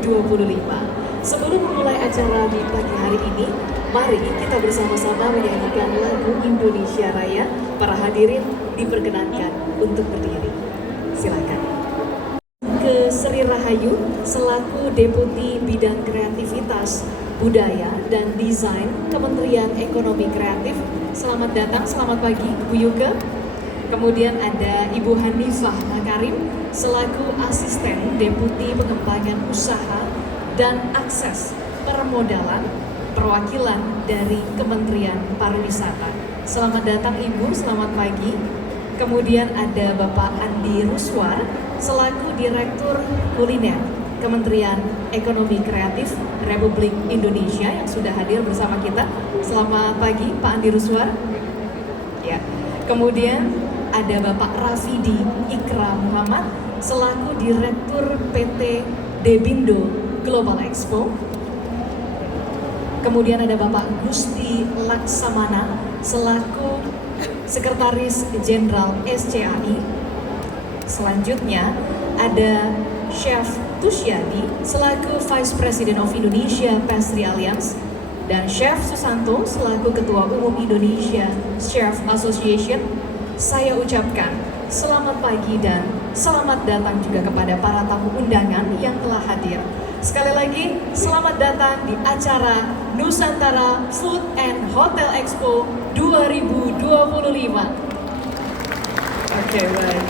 2025. Sebelum memulai acara di pagi hari ini, mari kita bersama-sama menyanyikan lagu Indonesia Raya. Para hadirin diperkenankan untuk berdiri. Silakan. Ke Sri Rahayu selaku Deputi Bidang Kreativitas, Budaya dan Desain Kementerian Ekonomi Kreatif. Selamat datang, selamat pagi Bu Yuke. Kemudian ada Ibu Hanifah Makarim selaku Asisten Deputi Pengembangan Usaha dan Akses Permodalan perwakilan dari Kementerian Pariwisata. Selamat datang Ibu, selamat pagi. Kemudian ada Bapak Andi Ruswar selaku Direktur Kuliner Kementerian Ekonomi Kreatif Republik Indonesia yang sudah hadir bersama kita. Selamat pagi Pak Andi Ruswar. Ya. Kemudian ada Bapak Rafidi Ikra Muhammad selaku Direktur PT Debindo Global Expo. Kemudian ada Bapak Gusti Laksamana selaku Sekretaris Jenderal SCAI. Selanjutnya ada Chef Tusyadi selaku Vice President of Indonesia Pastry Alliance dan Chef Susanto selaku Ketua Umum Indonesia Chef Association. Saya ucapkan selamat pagi dan selamat datang juga kepada para tamu undangan yang telah hadir. Sekali lagi, selamat datang di acara Nusantara Food and Hotel Expo 2025. Oke, baik.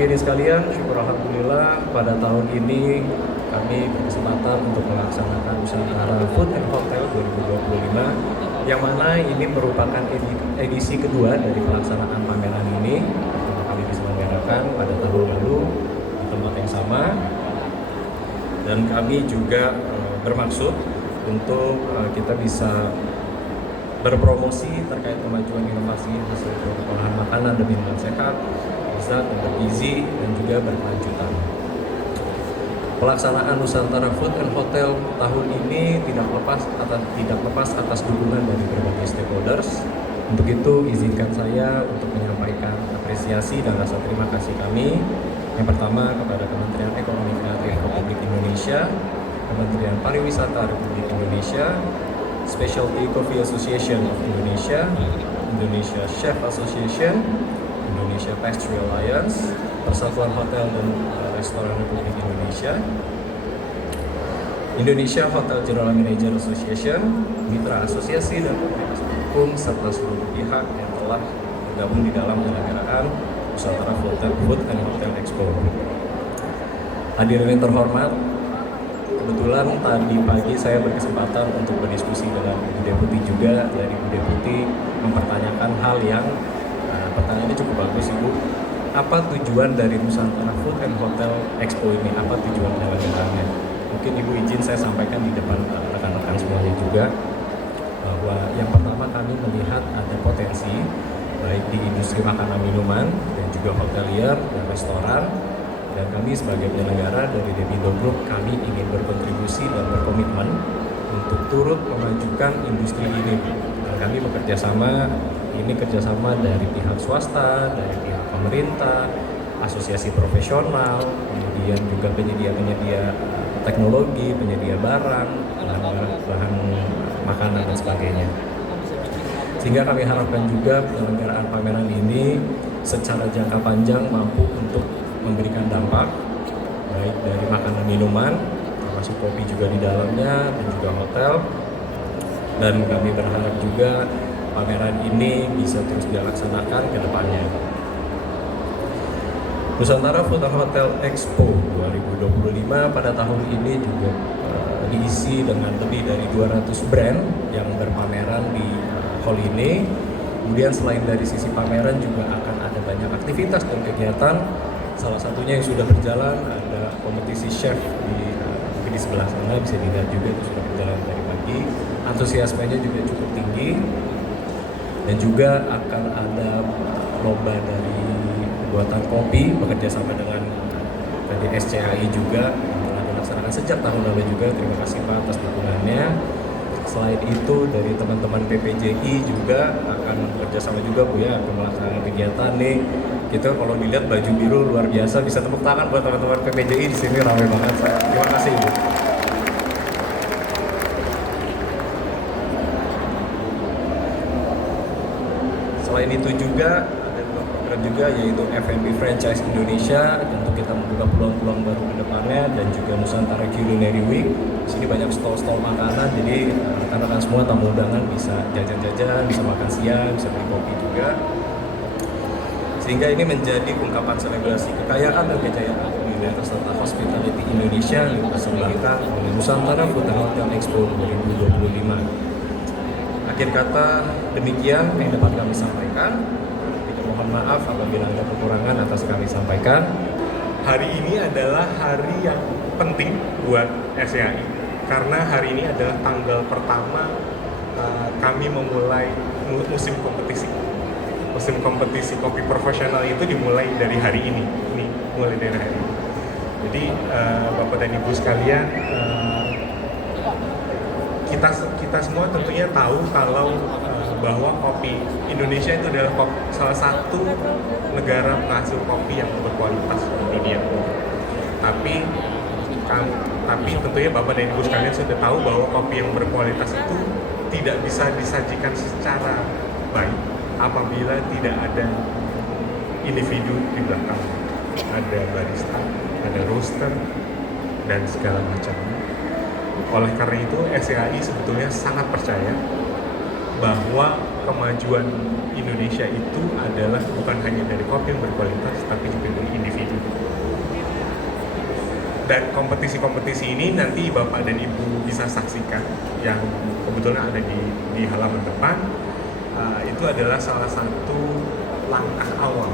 Hadirin sekalian, syukur alhamdulillah pada tahun ini kami berkesempatan untuk melaksanakan Nusantara Food and Hotel 2025 yang mana ini merupakan edisi kedua dari pelaksanaan pameran ini. Pertama kali diselenggarakan pada tahun lalu di tempat yang sama, dan kami juga bermaksud untuk kita bisa berpromosi terkait kemajuan inovasi hasil produk olahan makanan dan minuman sehat, lezat dan bergizi, dan juga berkelanjutan. Pelaksanaan Nusantara Food and Hotel tahun ini tidak lepas atas dukungan dari berbagai stakeholders. Untuk itu, izinkan saya untuk menyampaikan apresiasi dan rasa terima kasih kami. Yang pertama kepada Kementerian Ekonomi Kreatif Republik Indonesia, Kementerian Pariwisata Republik Indonesia, Specialty Coffee Association of Indonesia, Indonesia Chef Association, Indonesia Pastry Alliance, Persatuan Hotel dan Restoran Republik Indonesia, Indonesia Hotel General Manager Association, Mitra Asosiasi dan Komunitas Hukum, serta seluruh pihak yang telah bergabung di dalam penyelenggaraan Nusantara Food and Hotel Expo. Hadirin yang terhormat, kebetulan tadi pagi saya berkesempatan untuk berdiskusi dengan Ibu Deputi juga. Dari Ibu Deputi mempertanyakan hal yang pertanyaannya cukup bagus, Ibu. Apa tujuan dari Nusantara Food and Hotel Expo ini? Apa tujuan penyelenggaranya? Mungkin Ibu izin saya sampaikan di depan rekan-rekan semuanya juga, bahwa yang pertama kami melihat ada potensi baik di industri makanan minuman dan juga hotelier dan restoran, dan kami sebagai penyelenggara dari Depindo Group, kami ingin berkontribusi dan berkomitmen untuk turut memajukan industri ini. Dan kami bekerja sama, ini kerjasama dari pihak swasta, dari pihak pemerintah, asosiasi profesional, kemudian juga penyedia-penyedia teknologi, penyedia barang, bahan makanan dan sebagainya. Sehingga kami harapkan juga penyelenggaraan pameran ini secara jangka panjang mampu untuk memberikan dampak baik dari makanan minuman, termasuk kopi juga di dalamnya, dan juga hotel. Dan kami berharap juga pameran ini bisa terus dilaksanakan ke depannya. Nusantara Food and Hotel Expo 2025 pada tahun ini juga diisi dengan lebih dari 200 brand yang berpameran di hall ini. Kemudian selain dari sisi pameran juga akan ada banyak aktivitas dan kegiatan. Salah satunya yang sudah berjalan ada kompetisi chef di sebelah sana, bisa dilihat juga itu sudah berjalan dari pagi. Antusiasmenya juga cukup tinggi. Dan juga akan ada lomba dari pembuatan kopi bekerja sama dengan dari SCAI juga yang telah dilaksanakan sejak tahun lalu juga. Terima kasih Pak atas dukungannya. Selain itu dari teman-teman PPJI juga akan bekerja sama juga Bu ya, akan melaksanakan kegiatan nih. Kita kalau dilihat baju biru luar biasa, bisa tepuk tangan buat teman-teman PPJI di sini, ramai banget. Terima kasih Bu. Selain itu juga ada dua program juga, yaitu F&B Franchise Indonesia untuk kita membuka peluang-peluang baru ke depannya, dan juga Nusantara Culinary Week. Di sini banyak stall-stall makanan, jadi rekan-rekan semua tamu undangan bisa jajan-jajan, bisa makan siang, bisa beli kopi juga. Sehingga ini menjadi ungkapan selebrasi kekayaan dan kejayaan kuliner serta hospitality Indonesia yang dipersembahkan oleh Nusantara Food and Hotel Expo 2025. Akhir kata demikian yang dapat kami sampaikan. Kita mohon maaf apabila ada kekurangan atas kami sampaikan. Hari ini adalah hari yang penting buat SCAI karena hari ini adalah tanggal pertama kami memulai musim kompetisi. Musim kompetisi kopi profesional itu dimulai dari hari ini. Mulai dari hari ini. Jadi Bapak dan Ibu sekalian, kita semua tentunya tahu kalau bahwa kopi Indonesia itu adalah salah satu negara penghasil kopi yang berkualitas di dunia. Tapi tentunya Bapak dan Ibu sekalian sudah tahu bahwa kopi yang berkualitas itu tidak bisa disajikan secara baik apabila tidak ada individu di belakang. Ada barista, ada roaster, dan segala macamnya. Oleh karena itu, SCAI sebetulnya sangat percaya bahwa kemajuan Indonesia itu adalah bukan hanya dari kopi yang berkualitas, tapi juga dari individu. Dan kompetisi-kompetisi ini nanti Bapak dan Ibu bisa saksikan, yang kebetulan ada di halaman depan. Itu adalah salah satu langkah awal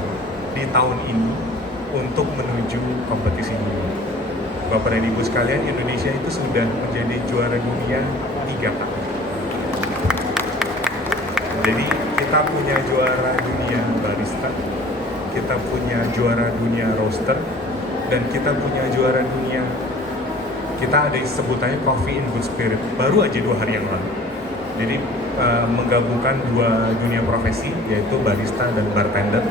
di tahun ini untuk menuju kompetisi dunia. Bapak dan Ibu sekalian, Indonesia itu sudah menjadi juara dunia 3 kali. Jadi kita punya juara dunia barista, kita punya juara dunia roaster, dan kita punya juara dunia, kita ada sebutannya Coffee in Good Spirit, baru aja 2 hari yang lalu. Jadi menggabungkan 2 dunia profesi, yaitu barista dan bartender,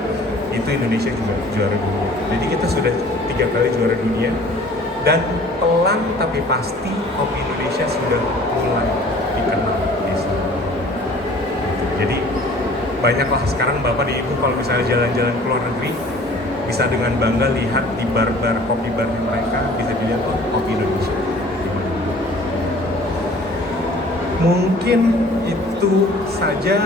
itu Indonesia juga juara dunia. Jadi kita sudah 3 kali juara dunia, dan pelan tapi pasti kopi Indonesia sudah mulai dikenal di sini. Jadi banyaklah sekarang Bapak dan Ibu kalau misalnya jalan-jalan ke luar negeri, bisa dengan bangga lihat di bar-bar kopi bar mereka, bisa dilihat kopi Indonesia. Mungkin itu saja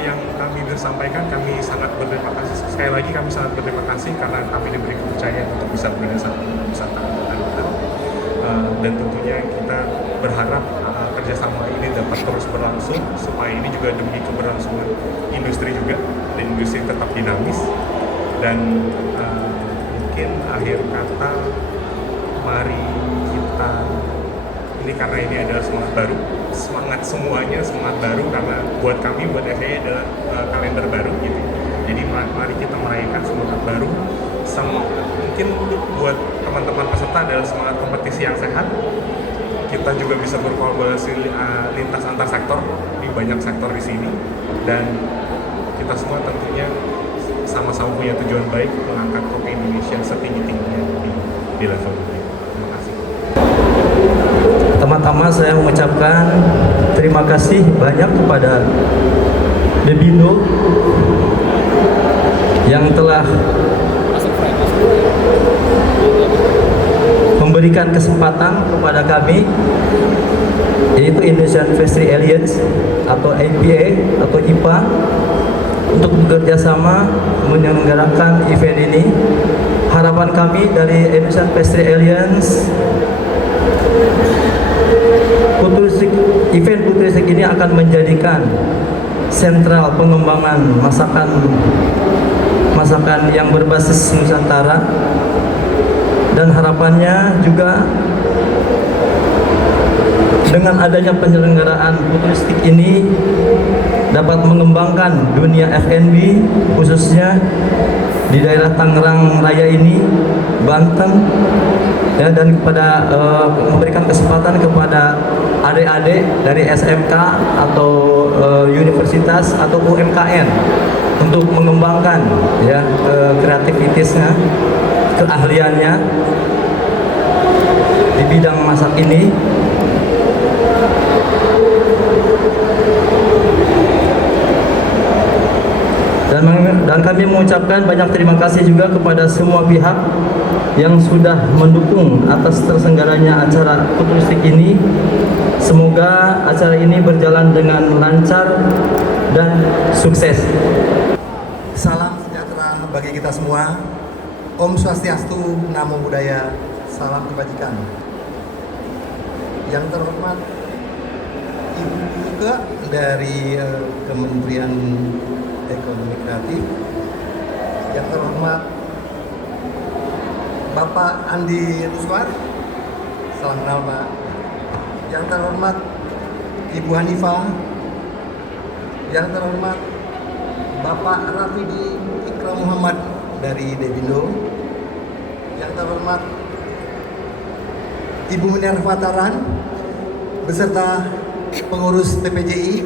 yang kami sampaikan. Kami sangat berterima kasih. Sekali lagi kami sangat berterima kasih karena kami diberi kepercayaan untuk bisa bernusantara. dan tentunya kita berharap kerjasama ini dapat terus berlangsung supaya ini juga demi keberlangsungan industri juga, dan industri tetap dinamis. Dan mungkin akhir kata, mari kita ini, karena ini adalah semangat baru, semangat semuanya semangat baru, karena buat kami, buat FIA adalah kalender baru gitu. Jadi mari kita merayakan semangat baru. Mungkin buat teman-teman peserta adalah semangat kompetisi yang sehat. Kita juga bisa berkolaborasi lintas antar sektor, di banyak sektor di sini, dan kita semua tentunya sama-sama punya tujuan baik mengangkat kopi Indonesia setinggi-tingginya di level dunia. Terima kasih. Pertama-tama saya mengucapkan terima kasih banyak kepada Debindo yang telah memberikan kesempatan kepada kami, yaitu Indonesian Pastry Alliance atau IPA atau IPA, untuk bekerja sama menyelenggarakan event ini. Harapan kami dari Indonesian Pastry Alliance, event futuristik ini akan menjadikan sentral pengembangan masakan yang berbasis Nusantara, dan harapannya juga dengan adanya penyelenggaraan futuristik ini dapat mengembangkan dunia F&B, khususnya di daerah Tangerang Raya ini, Banten, ya, dan memberikan kesempatan kepada adik-adik dari SMK atau universitas atau UMKM untuk mengembangkan ya kreativitasnya, keahliannya di bidang masak ini. Dan kami mengucapkan banyak terima kasih juga kepada semua pihak yang sudah mendukung atas terselenggaranya acara futuristik ini. Semoga acara ini berjalan dengan lancar dan sukses. Salam sejahtera bagi kita semua. Om Swastiastu, Namo Buddhaya, salam kebajikan. Yang terhormat Ibu juga dari Kementerian Ekonomi Kreatif, yang terhormat Bapak Andi Ruswar, salam kenal Pak. Yang terhormat Ibu Hanifah, yang terhormat Bapak Rafidi Ikram Muhammad dari Debindo, yang terhormat Ibu Minerva Taran beserta pengurus PPJI,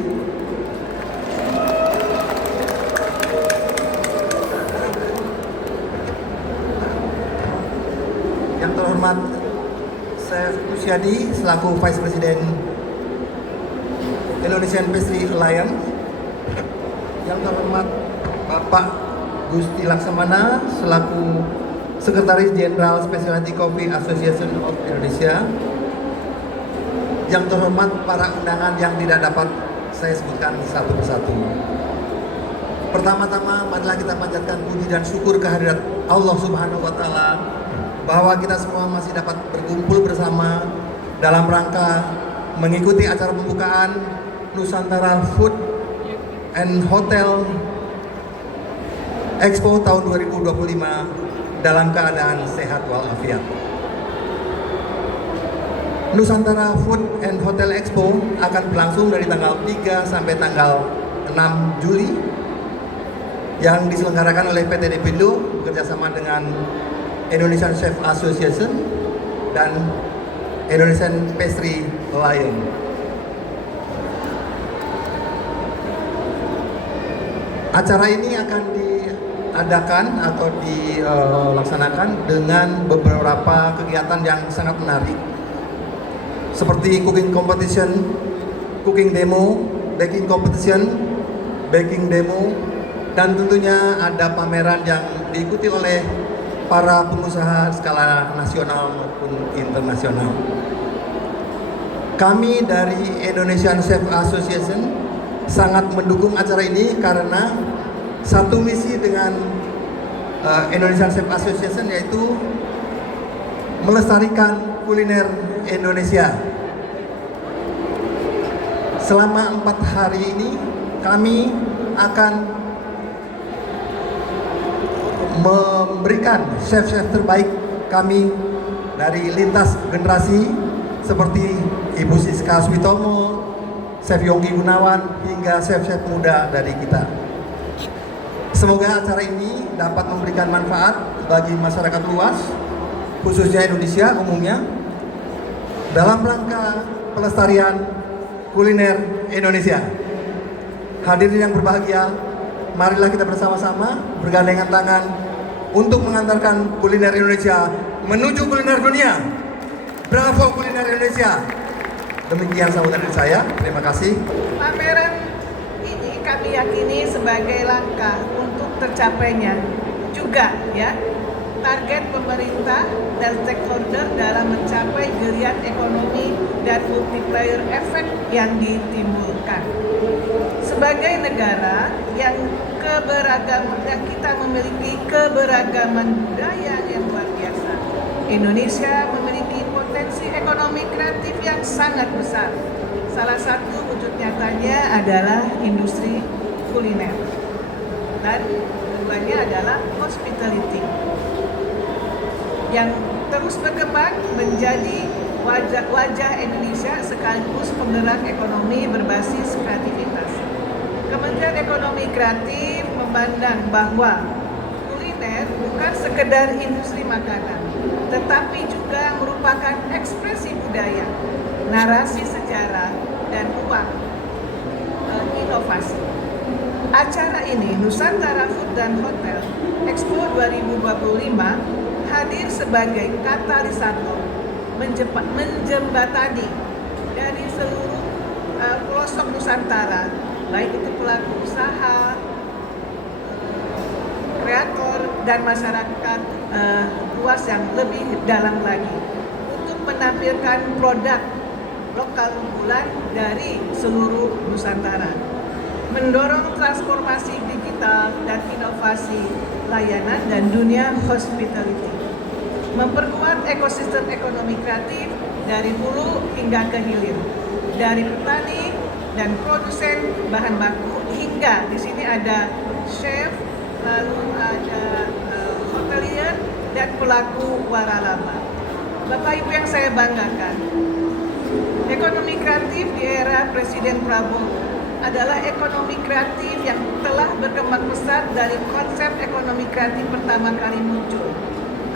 yang terhormat saya Kusyadi selaku Vice President Indonesian Pastry Alliance, yang terhormat Bapak Gusti Laksamana selaku Sekretaris Jenderal Specialty Coffee Association of Indonesia, yang terhormat para undangan yang tidak dapat saya sebutkan satu persatu. Pertama-tama marilah kita panjatkan puji dan syukur kehadirat Allah Subhanahu wa Ta'ala bahwa kita semua masih dapat berkumpul bersama dalam rangka mengikuti acara pembukaan Nusantara Food and Hotel Expo tahun 2025 dalam keadaan sehat walafiat. Nusantara Food and Hotel Expo akan berlangsung dari tanggal 3 sampai tanggal 6 Juli yang diselenggarakan oleh PT Debindo bekerjasama dengan Indonesian Chef Association dan Indonesian Pastry Alliance. Acara ini akan diadakan atau dilaksanakan dengan beberapa kegiatan yang sangat menarik, seperti cooking competition, cooking demo, baking competition, baking demo, dan tentunya ada pameran yang diikuti oleh para pengusaha skala nasional maupun internasional. Kami dari Indonesian Chef Association sangat mendukung acara ini karena satu misi dengan Indonesian Chef Association yaitu melestarikan kuliner Indonesia. Selama 4 hari ini kami akan memberikan chef-chef terbaik kami dari lintas generasi seperti Ibu Siska Switomo, Chef Yonggi Gunawan, hingga chef-chef muda dari kita. Semoga acara ini dapat memberikan manfaat bagi masyarakat luas, khususnya Indonesia umumnya, dalam rangka pelestarian kuliner Indonesia. Hadirin yang berbahagia, marilah kita bersama-sama bergandengan tangan untuk mengantarkan kuliner Indonesia menuju kuliner dunia. Bravo kuliner Indonesia. Demikian sambutan dari saya. Terima kasih. Pameran ini kami yakini sebagai langkah untuk tercapainya juga ya target pemerintah dan stakeholder dalam mencapai geliat ekonomi dan multiplier efek yang ditimbulkan. Sebagai negara yang kita memiliki keberagaman budaya yang luar biasa, Indonesia memiliki potensi ekonomi kreatif yang sangat besar. Salah satu wujud nyatanya adalah industri kuliner dan keduanya adalah hospitality yang terus berkembang menjadi wajah Indonesia sekaligus penggerak ekonomi berbasis kreativitas. Kementerian Ekonomi Kreatif memandang bahwa kuliner bukan sekedar industri makanan, tetapi juga merupakan ekspresi budaya, narasi sejarah, dan ruang inovasi. Acara ini, Nusantara Food dan Hotel Expo 2025, hadir sebagai katalisator menjembatani dari seluruh pelosok Nusantara, baik itu pelaku usaha, kreator, dan masyarakat luas yang lebih dalam lagi untuk menampilkan produk lokal unggulan dari seluruh Nusantara, mendorong transformasi digital dan inovasi layanan dan dunia hospitality, memperkuat ekosistem ekonomi kreatif dari hulu hingga ke hilir, dari petani dan produsen bahan baku hingga di sini ada chef, lalu ada hotelier dan pelaku waralaba. Bapak Ibu yang saya banggakan, ekonomi kreatif di era Presiden Prabowo adalah ekonomi kreatif yang telah berkembang pesat dari konsep ekonomi kreatif pertama kali muncul.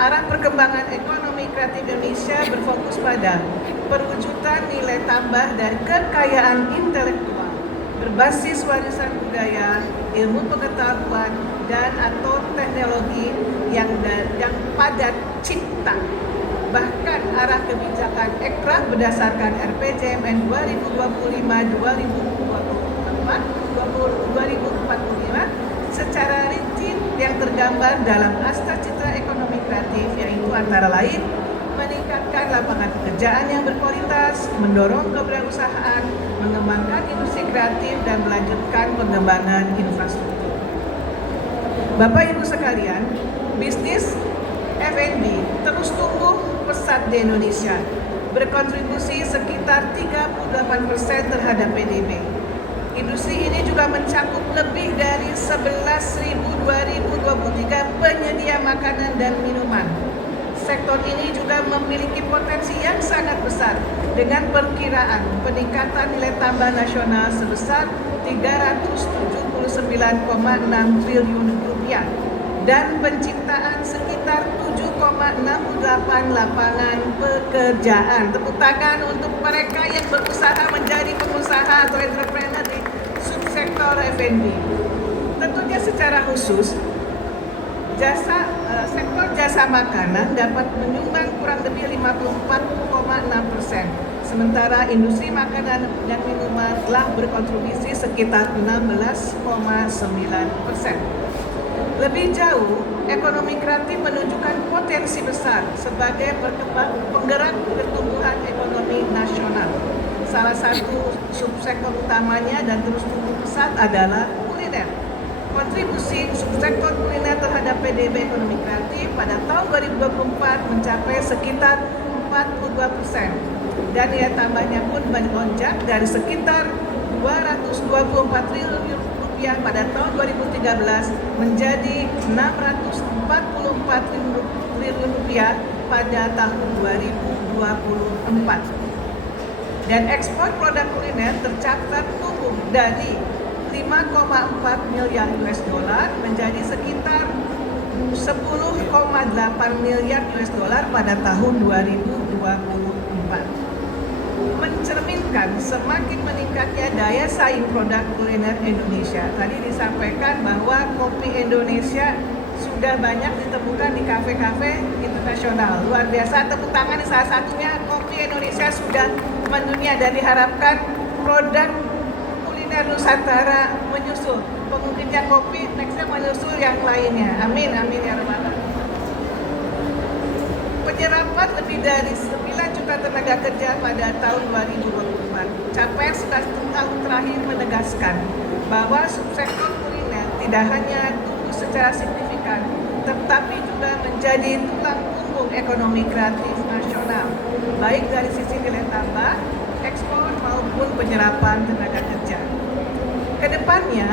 Arah perkembangan ekonomi kreatif Indonesia berfokus pada perwujudan nilai tambah dari kekayaan intelektual berbasis warisan budaya, ilmu pengetahuan, dan atau teknologi yang padat cipta. Bahkan arah kebijakan ekrah berdasarkan RPJMN 2025 secara rinci yang tergambar dalam Asta Citra Ekonomi Kreatif, yaitu antara lain meningkatkan lapangan pekerjaan yang berkualitas, mendorong kewirausahaan, mengembangkan industri kreatif, dan melanjutkan pengembangan infrastruktur. Bapak Ibu sekalian, bisnis F&B terus tumbuh pesat di Indonesia, berkontribusi sekitar 38% terhadap PDB. Industri ini juga mencakup lebih dari 11.223 penyedia makanan dan minuman. Sektor ini juga memiliki potensi yang sangat besar dengan perkiraan peningkatan nilai tambah nasional sebesar 379,6 triliun rupiah dan penciptaan sekitar 7,68 lapangan pekerjaan. Tepuk tangan untuk mereka yang berusaha menjadi pengusaha atau entrepreneur di subsektor F&B. Tentunya secara khusus, sektor jasa makanan dapat menyumbang kurang lebih 54,6%. Sementara industri makanan dan minuman telah berkontribusi sekitar 16,9%. Lebih jauh, ekonomi kreatif menunjukkan potensi besar sebagai penggerak pertumbuhan ekonomi nasional. Salah satu subsektor utamanya dan terus tumbuh pesat adalah kuliner. Kontribusi subsektor kuliner terhadap PDB ekonomi kreatif pada tahun 2024 mencapai sekitar 42%. Dan nilai tambahnya pun melonjak dari sekitar 224 triliun rupiah pada tahun 2013 menjadi 644 triliun rupiah pada tahun 2024. Dan ekspor produk kuliner tercatat tumbuh dari 5,4 miliar US dollar menjadi sekitar 10,8 miliar US dollar pada tahun 2024. Mencerminkan semakin meningkatnya daya saing produk kuliner Indonesia. Tadi disampaikan bahwa kopi Indonesia sudah banyak ditemukan di kafe-kafe internasional. Luar biasa, tepuk tangan di salah satunya. Kopi Indonesia sudah mendunia dan diharapkan produk kuliner Nusantara menyusul. Pengukirnya kopi, nextnya menyusul yang lainnya. Amin, amin ya rabbal alamin. Penyerapan lebih dari 9 juta tenaga kerja pada tahun 2024. Capaian 11 tahun terakhir menegaskan bahwa subsektor kuliner tidak hanya tumbuh secara signifikan, tetapi juga menjadi tulang punggung ekonomi kreatif nasional, baik dari sisi nilai tambah, ekspor maupun penyerapan tenaga kerja. Kedepannya,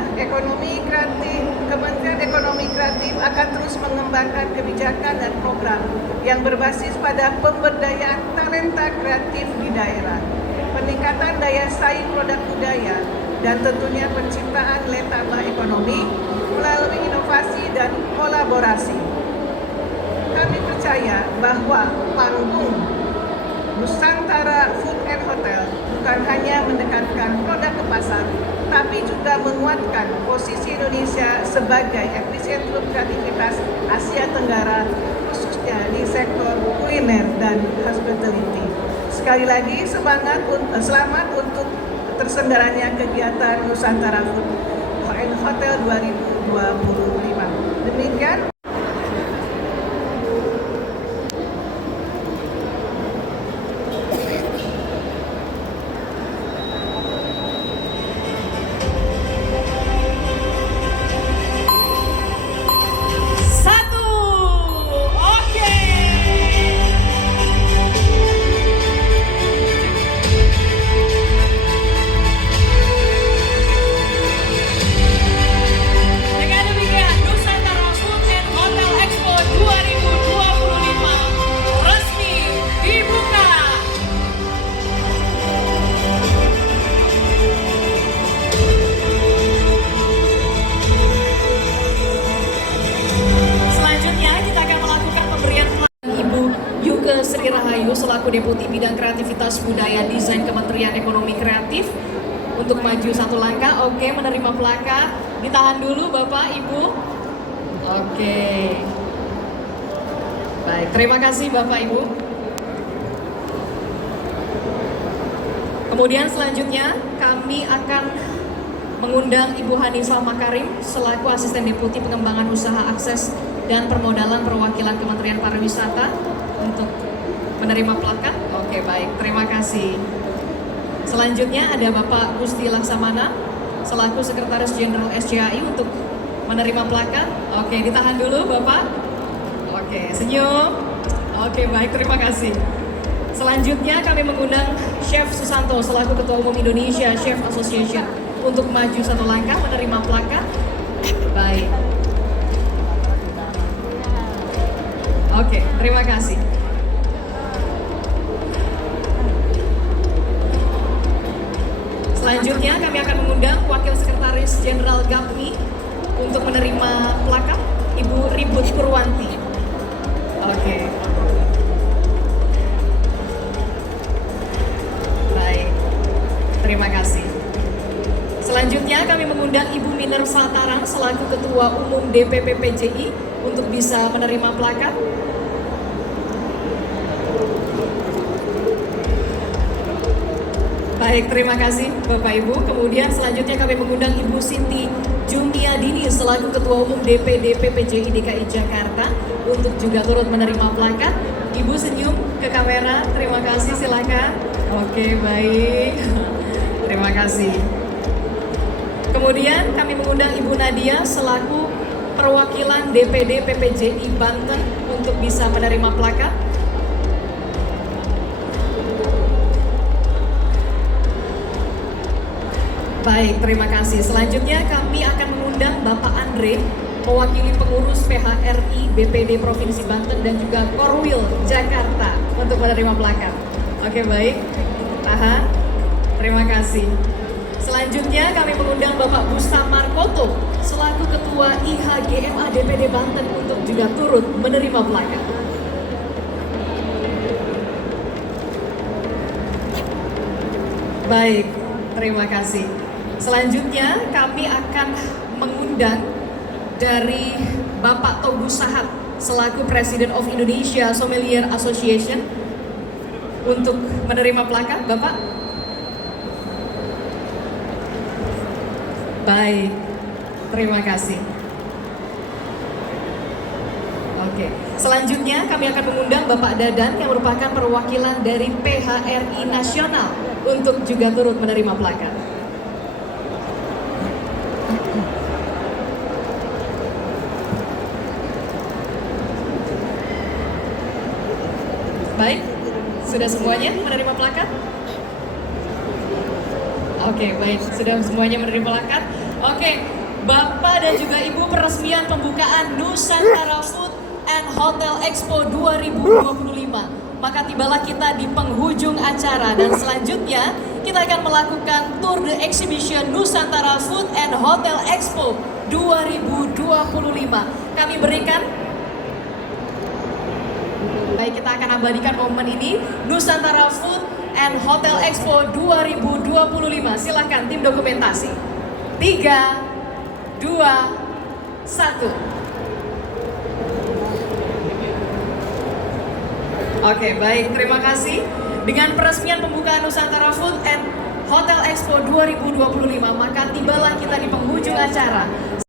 Kementerian Ekonomi Kreatif akan terus mengembangkan kebijakan dan program yang berbasis pada pemberdayaan talenta kreatif di daerah, peningkatan daya saing produk budaya, dan tentunya penciptaan nilai tambah ekonomi melalui inovasi dan kolaborasi. Kami percaya bahwa panggung Nusantara Food and Hotel bukan hanya mendekatkan produk ke pasar, tapi juga menguatkan posisi Indonesia sebagai epicentrum kreativitas Asia Tenggara, khususnya di sektor kuliner dan hospitality. Sekali lagi, selamat untuk terselenggaranya kegiatan Nusantara Food and Hotel 2025. Demikian. selaku Deputi Bidang Kreativitas Budaya Desain Kementerian Ekonomi Kreatif untuk maju satu langkah. Oke, menerima plakat. Ditahan dulu Bapak, Ibu. Oke. Baik, terima kasih Bapak, Ibu. Kemudian selanjutnya kami akan mengundang Ibu Hanifah Makarim selaku Asisten Deputi Pengembangan Usaha Akses dan Permodalan Perwakilan Kementerian Pariwisata untuk menerima plakat. Oke, baik, terima kasih. Selanjutnya ada Bapak Gusti Laksamana selaku Sekretaris Jenderal SCAI untuk menerima plakat. Oke, ditahan dulu Bapak. Oke, senyum. Oke, baik, terima kasih. Selanjutnya kami mengundang Chef Susanto selaku Ketua Umum Indonesia Chef Association untuk maju satu langkah menerima plakat. Baik. Oke, terima kasih. Selanjutnya kami akan mengundang Wakil Sekretaris Jenderal GAPMI untuk menerima plakat, Ibu Ribut Purwanti. Oke. Baik, terima kasih. Selanjutnya kami mengundang Ibu Miner Satarang selaku Ketua Umum DPP PJI untuk bisa menerima plakat. Baik, terima kasih Bapak Ibu. Kemudian selanjutnya kami mengundang Ibu Siti Jumiadini selaku Ketua Umum DPD PPJI DKI Jakarta untuk juga turut menerima plakat. Ibu senyum ke kamera, terima kasih, silakan. Oke, baik. Terima kasih. Kemudian kami mengundang Ibu Nadia selaku perwakilan DPD PPJI Banten untuk bisa menerima plakat. Baik, terima kasih. Selanjutnya kami akan mengundang Bapak Andre, mewakili pengurus PHRI BPD Provinsi Banten dan juga Korwil Jakarta untuk menerima plakat. Oke, baik. Tahan. Terima kasih. Selanjutnya kami mengundang Bapak Busta Markoto selaku Ketua IHGMA DPD Banten untuk juga turut menerima plakat. Baik, terima kasih. Selanjutnya kami akan mengundang dari Bapak Togu Sahat selaku President of Indonesia Sommelier Association untuk menerima plakat, Bapak. Baik, terima kasih. Oke, selanjutnya kami akan mengundang Bapak Dadan yang merupakan perwakilan dari PHRI Nasional untuk juga turut menerima plakat. Baik, sudah semuanya menerima plakat? Oke, baik, sudah semuanya menerima plakat. Oke, Bapak dan juga Ibu, peresmian pembukaan Nusantara Food and Hotel Expo 2025. Maka tibalah kita di penghujung acara dan selanjutnya kita akan melakukan Tour de Exhibition Nusantara Food and Hotel Expo 2025. Kami berikan, baik, kita akan abadikan momen ini, Nusantara Food and Hotel Expo 2025. Silakan tim dokumentasi. 3, 2, 1. Oke, baik, terima kasih. Dengan peresmian pembukaan Nusantara Food and Hotel Expo 2025, maka tibalah kita di penghujung acara.